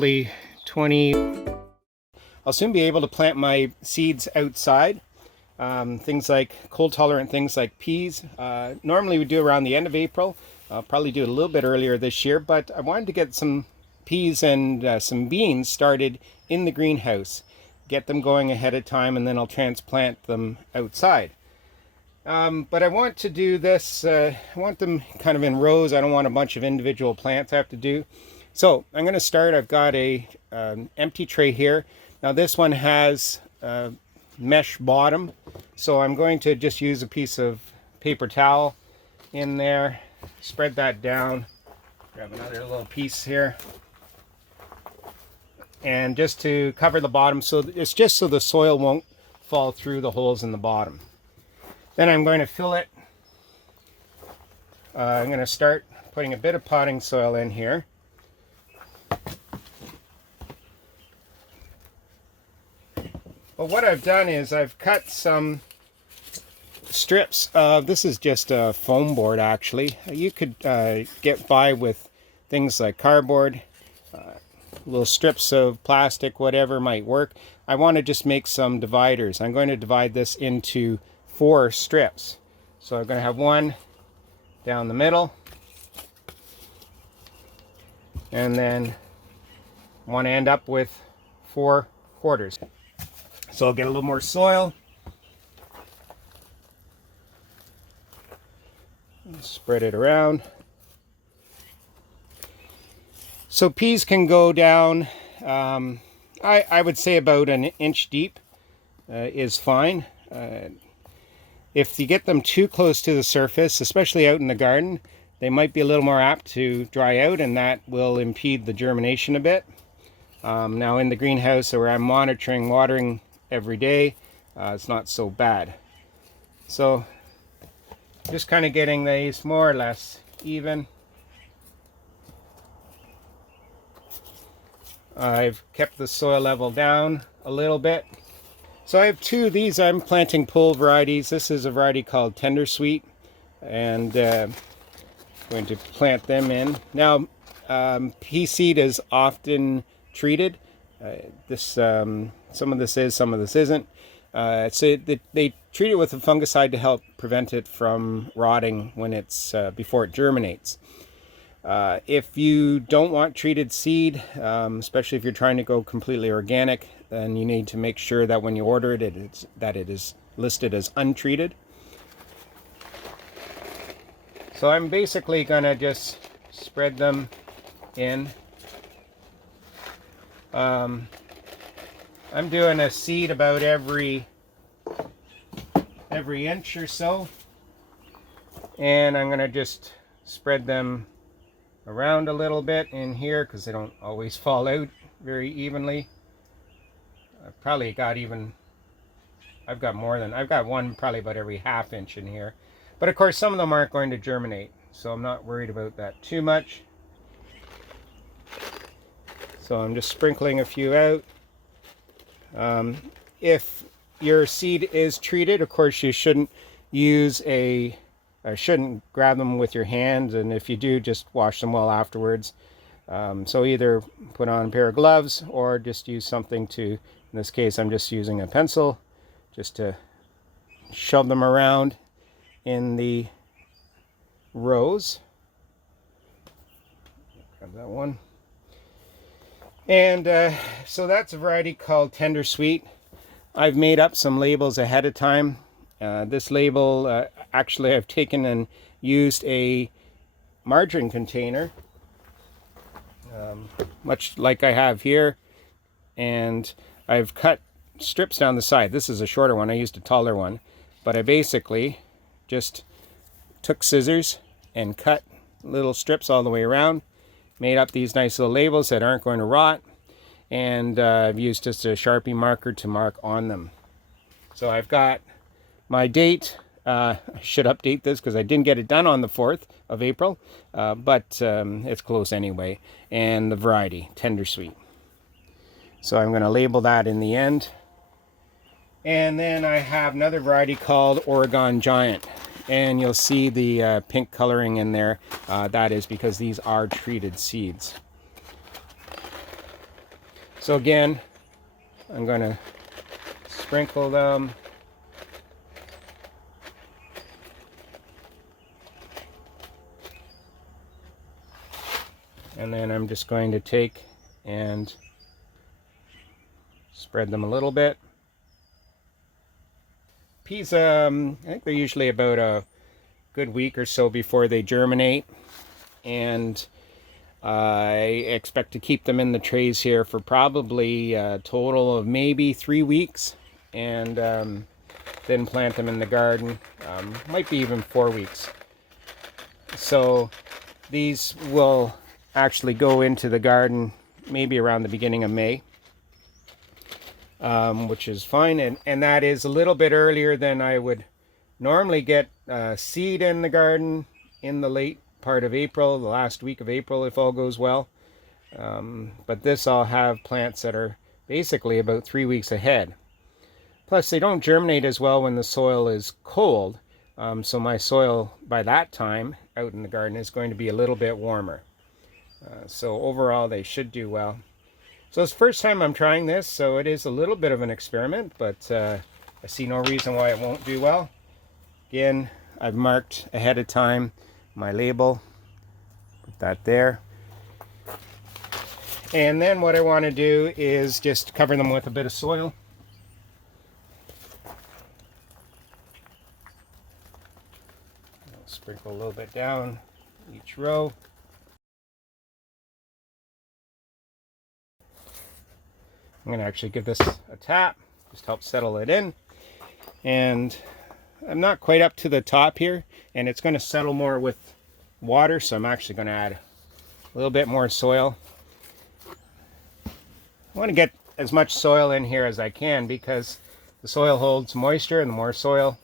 roughly 20. I'll soon be able to plant my seeds outside. Things like cold tolerant things like peas. Normally we do around the end of April. I'll probably do it a little bit earlier this year, but I wanted to get some peas and some beans started in the greenhouse. Get them going ahead of time, and then I'll transplant them outside. But I want to do this, I want them kind of in rows. I don't want a bunch of individual plants I have to do. So I'm going to start. I've got a empty tray here. Now this one has mesh bottom, so I'm going to just use a piece of paper towel in there, spread that down, grab another little piece here, and just to cover the bottom, so it's just so the soil won't fall through the holes in the bottom. Then I'm going to fill it. I'm going to start putting a bit of potting soil in here. But what I've done is I've cut some strips of, this is just a foam board actually. You could get by with things like cardboard, little strips of plastic, whatever might work. I want to just make some dividers. I'm going to divide this into 4 strips. So I'm going to have one down the middle, and then want to end up with 4 quarters. So I'll get a little more soil, spread it around. So peas can go down, I would say about an inch deep is fine. If you get them too close to the surface, especially out in the garden, they might be a little more apt to dry out, and that will impede the germination a bit. Now in the greenhouse where I'm monitoring watering every day, it's not so bad. So just kind of getting these more or less even. I've kept the soil level down a little bit. So I have 2 of these. I'm planting pole varieties. This is a variety called Tender Sweet, and going to plant them in. Now pea seed is often treated. Some of this is, some of this isn't. So they treat it with a fungicide to help prevent it from rotting when it's before it germinates. If you don't want treated seed, especially if you're trying to go completely organic, then you need to make sure that when you order it, that it is listed as untreated. So I'm basically going to just spread them in. I'm doing a seed about every inch or so, and I'm going to just spread them around a little bit in here because they don't always fall out very evenly. I've got one probably about every ½ inch in here, but of course some of them aren't going to germinate, so I'm not worried about that too much. So I'm just sprinkling a few out. If your seed is treated, of course you shouldn't shouldn't grab them with your hands, and if you do, just wash them well afterwards. So either put on a pair of gloves or just use something to, in this case I'm just using a pencil, just to shove them around in the rows. Grab that one. And so that's a variety called Tender Sweet. I've made up some labels ahead of time. This label, actually I've taken and used a margarine container, much like I have here, and I've cut strips down the side. This is a shorter one, I used a taller one, but I basically just took scissors and cut little strips all the way around, made up these nice little labels that aren't going to rot, and I've used just a Sharpie marker to mark on them. So I've got my date. I should update this because I didn't get it done on the 4th of April, but it's close anyway. And the variety, Tender Sweet. So I'm going to label that in the end. And then I have another variety called Oregon Giant. And you'll see the pink coloring in there. That is because these are treated seeds. So again, I'm going to sprinkle them. And then I'm just going to take and spread them a little bit. Peas, I think they're usually about a good week or so before they germinate. And I expect to keep them in the trays here for probably a total of maybe 3 weeks. And then plant them in the garden. Might be even 4 weeks. So these will actually go into the garden maybe around the beginning of May, which is fine, and that is a little bit earlier than I would normally get seed in the garden in the late part of April, the last week of April if all goes well. But this I'll have plants that are basically about 3 weeks ahead. Plus they don't germinate as well when the soil is cold, so my soil by that time out in the garden is going to be a little bit warmer. So overall they should do well. So it's the first time I'm trying this, so it is a little bit of an experiment, but I see no reason why it won't do well. Again, I've marked ahead of time my label. Put that there. And then what I want to do is just cover them with a bit of soil. I'll sprinkle a little bit down each row. I'm going to actually give this a tap, just help settle it in. And I'm not quite up to the top here, and it's going to settle more with water, so I'm actually going to add a little bit more soil. I want to get as much soil in here as I can because the soil holds moisture, and the more soil,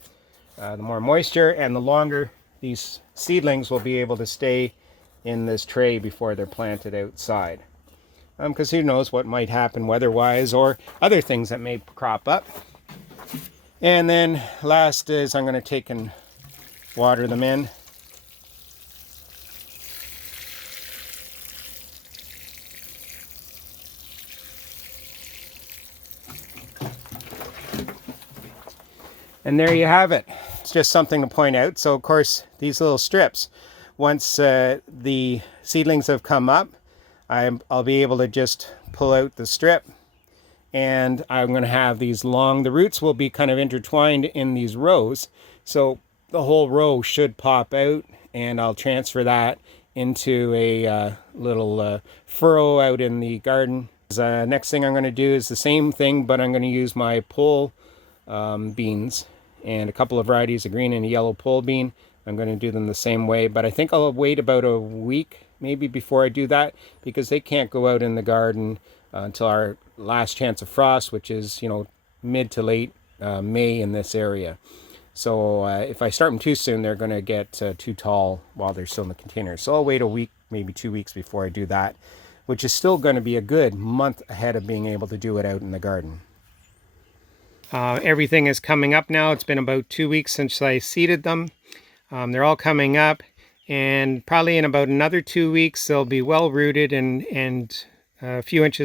the more moisture, and the longer these seedlings will be able to stay in this tray before they're planted outside. Because who knows what might happen weather-wise or other things that may crop up. And then last is I'm going to take and water them in. And there you have it. It's just something to point out. So of course these little strips, once the seedlings have come up, I'll be able to just pull out the strip, and I'm going to have these long, the roots will be kind of intertwined in these rows, so the whole row should pop out, and I'll transfer that into a little furrow out in the garden. Next thing I'm going to do is the same thing, but I'm going to use my pole beans and a couple of varieties of green and a yellow pole bean. I'm going to do them the same way, but I think I'll wait about a week maybe before I do that, because they can't go out in the garden until our last chance of frost, which is, you know, mid to late May in this area. So if I start them too soon, they're going to get too tall while they're still in the container. So I'll wait a week, maybe 2 weeks before I do that, which is still going to be a good month ahead of being able to do it out in the garden. Everything is coming up now. It's been about 2 weeks since I seeded them. They're all coming up, and probably in about another 2 weeks they'll be well rooted and a few inches